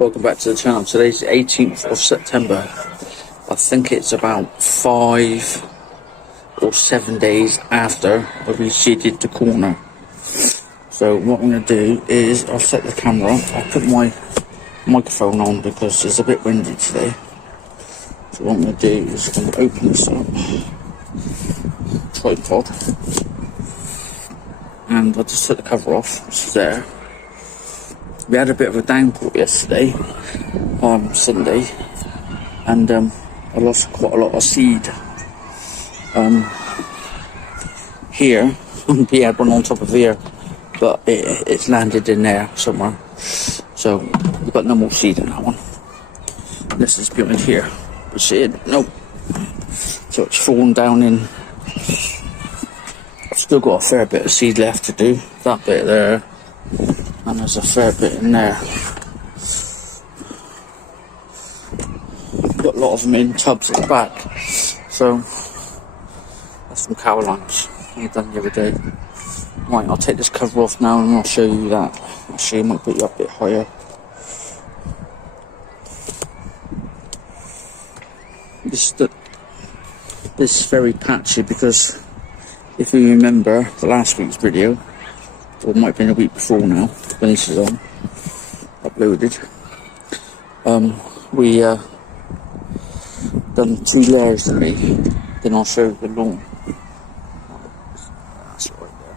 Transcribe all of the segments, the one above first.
Welcome back to the channel. Today's the 18th of September. I think it's about 5 or 7 days after I reseeded the corner. So what I'm going to do is I'll set the camera up. I'll put my microphone on because it's a bit windy today. So what I'm going to do is I'm going to open this up. Tripod. And I'll just take the cover off. It's there. We had a bit of a downpour yesterday, Sunday, and I lost quite a lot of seed. Here, we had one on top of here, but it's landed in there somewhere. So we've got no more seed in that one. This is behind here. You see it? Nope. So it's fallen down in. I've still got a fair bit of seed left to do. That bit there. And there's a fair bit in there. Got a lot of them in tubs at the back. So that's some Carolines I done the other day. Right, I'll take this cover off now and I'll show you that. Actually, I might put you up a bit higher. This is very patchy because if you remember the last week's video, or it might have been a week before now, when this is on, uploaded. We done 2 layers of me, then I'll show you the lawn. That's it right there.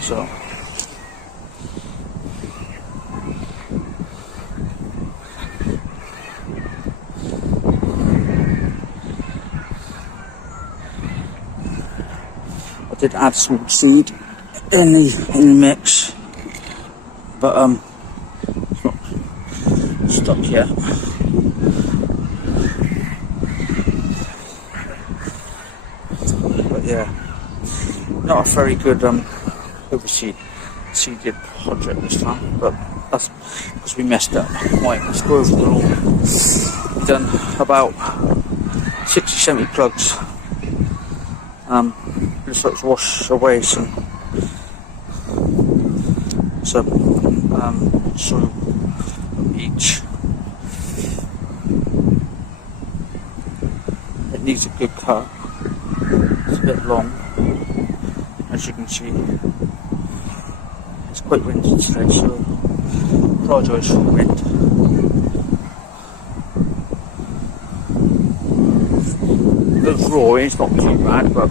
So I did add some seed in the mix, but it's not stuck yet. But yeah, not a very good seeded project this time, but that's because we messed up. Right, let's go over the lawn. We've done about 60-70 plugs. Just let's wash away some soil each. It needs a good cut. It's a bit long, as you can see. It's quite windy today, so apologise for the wind. It's raw, it's not too bad, but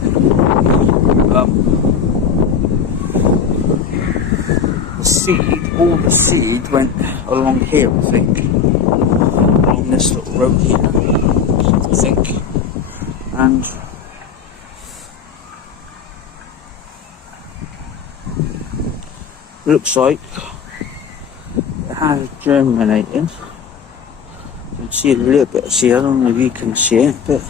all the seed went along here, I think, along this little road here, I think, and looks like it has germinated. You can see a little bit of seed. I don't know if you can see it, but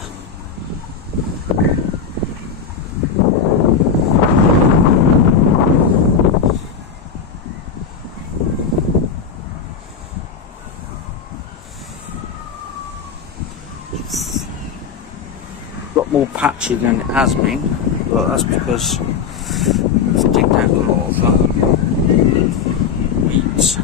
it's got more patchy than it has been, but that's because I've taken out a lot of weeds.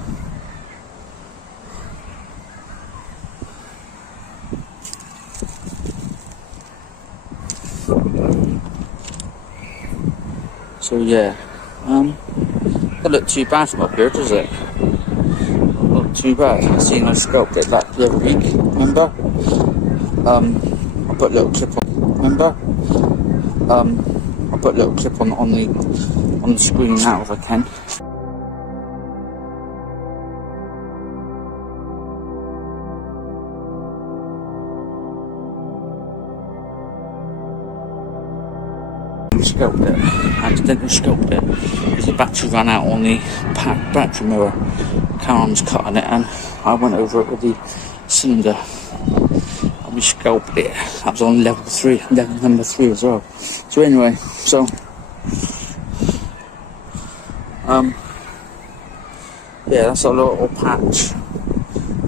So yeah, doesn't look too bad from up here, does it? Not too bad. I seen I scalped it back the other week, remember? I put a little clip on, remember? I'll put a little clip on the screen now if I can. scoped it. I accidentally scoped it because the battery ran out on the battery mower. Karen was cutting it and I went over it with the cylinder and we scoped it. That was on level number 3 as well. So anyway, yeah, that's a little patch.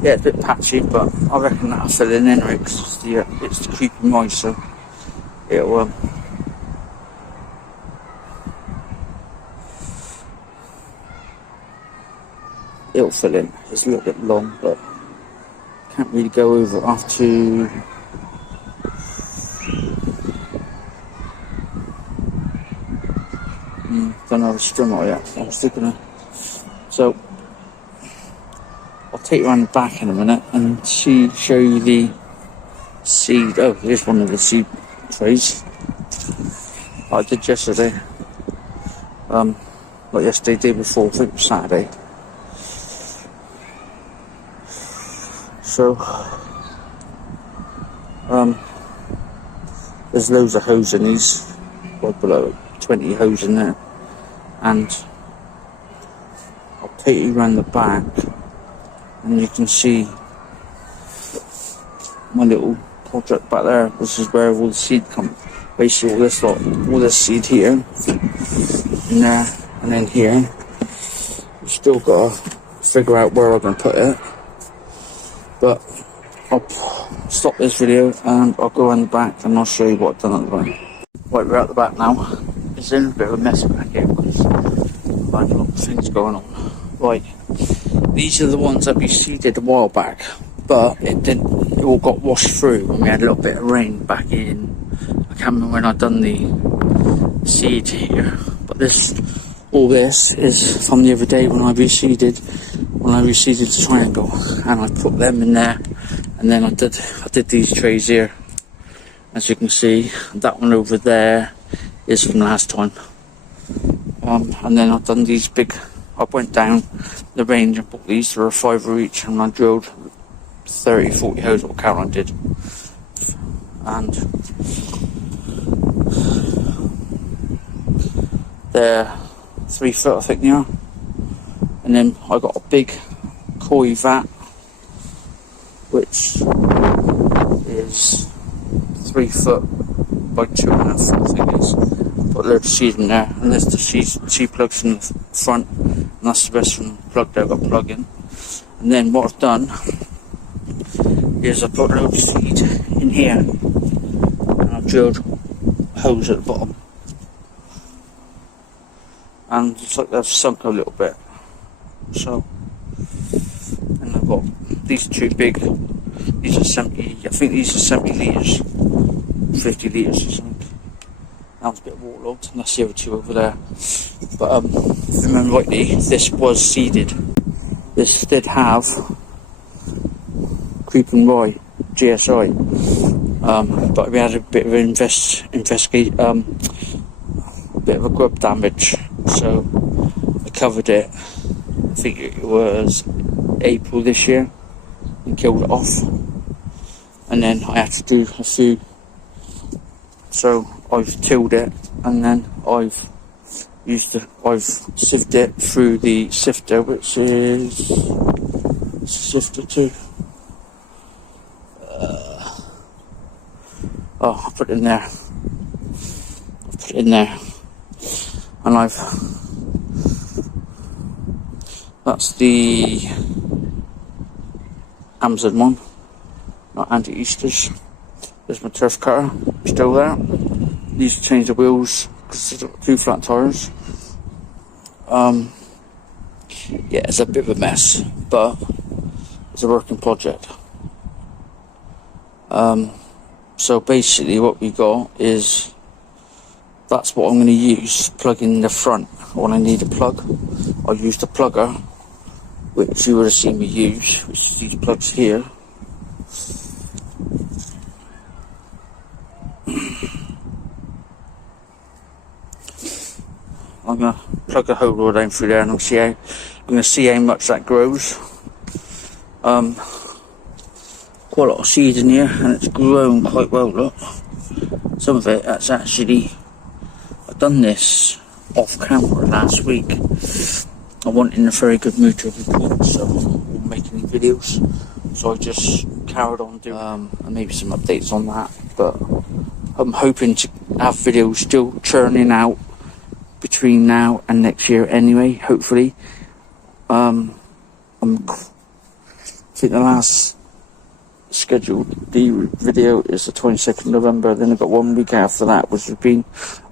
Yeah, it's a bit patchy, but I reckon that'll fill in anyway because it's the creeping rye, so it'll fill in. It's a little bit long, but can't really go over it after. Don't have a strimmer yet. I'm still gonna. So I'll take you around the back in a minute and show you the seed. Oh, here's one of the seed trays I did yesterday. Not yesterday, day before, I think it was Saturday. So, there's loads of hose in these, well below 20 hose in there, and I'll take you around the back and you can see my little project back there. This is where all the seed comes. Basically all this seed here, in there, and then here. We've still got to figure out where I'm going to put it. But I'll stop this video and I'll go in the back and I'll show you what I've done at the back. Right, we're at the back now. It's in a bit of a mess back here because I've had a lot of things going on. Right, these are the ones that we seeded a while back, but it all got washed through and we had a little bit of rain back in. I can't remember when I'd done the seed here, but all this is from the other day when I reseeded the triangle, and I put them in there, and then I did these trays here, as you can see. That one over there is from last time, and then I've done these big. I went down the range and bought these for £5 each, and I drilled 30-40 hose, what Caroline did, and they're 3 foot I think they are. And then I got a big koi vat, which is 3 foot by 2.5 foot, I think it is. Put a load of seed in there, and there's the seed plugs in the front, and that's the best one plugged there. I've got a plug in. And then what I've done is I put a load of seed in here, and I've drilled a hose at the bottom. And it's like they've sunk a little bit. So, and I've got these two big, these are 70, I think these are 70 litres, 50 litres or something. That was a bit waterlogged, and that's the other two over there. But if I remember rightly, this was seeded. This did have creeping rye, GSI, but we had a bit of a bit of a grub damage, so I covered it. I think it was April this year, and killed it off. And then I had to do a few, so I've tilled it, and then I've sieved it through the sifter, which is sifter 2. I put it in there. And that's the Amazon one, not anti-Easters. There's my turf cutter, still there. Need to change the wheels because I've got 2 flat tyres. Yeah, it's a bit of a mess, but it's a working project. So basically what we got is, that's what I'm going to use to plug in the front when I need a plug. I'll use the plugger, which you would have seen me use, which is these plugs here. I'm going to plug a hole down through there, and I'm going to see how much that grows. Quite a lot of seed in here, and it's grown quite well, look. Some of it, that's actually, I done this off camera last week. I wasn't in a very good mood to record, so I wasn't making any videos. So I just carried on doing and maybe some updates on that. But I'm hoping to have videos still churning out between now and next year anyway, hopefully. I think the last scheduled video is the 22nd November. Then I've got 1 week after that, which has been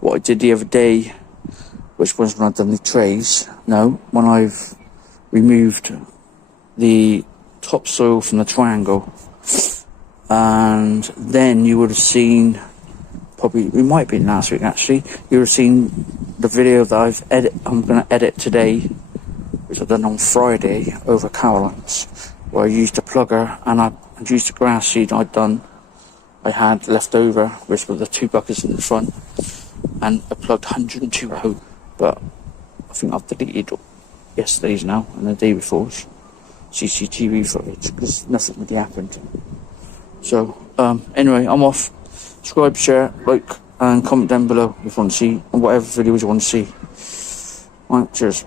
what I did the other day, which was when I've done the trays. No, when I've removed the topsoil from the triangle. And then you would have seen, probably, it might have been last week actually, you would have seen the video that I'm going to edit today, which I've done on Friday over Caroline's, where I used a plugger and I used the grass seed I had left over, which were the 2 buckets in the front, and I plugged 102 hose. But I think I've deleted yesterday's now and the day before's CCTV footage because nothing really happened. So anyway, I'm off. Subscribe, share, like, and comment down below if you want to see, and whatever videos you want to see. Right, cheers.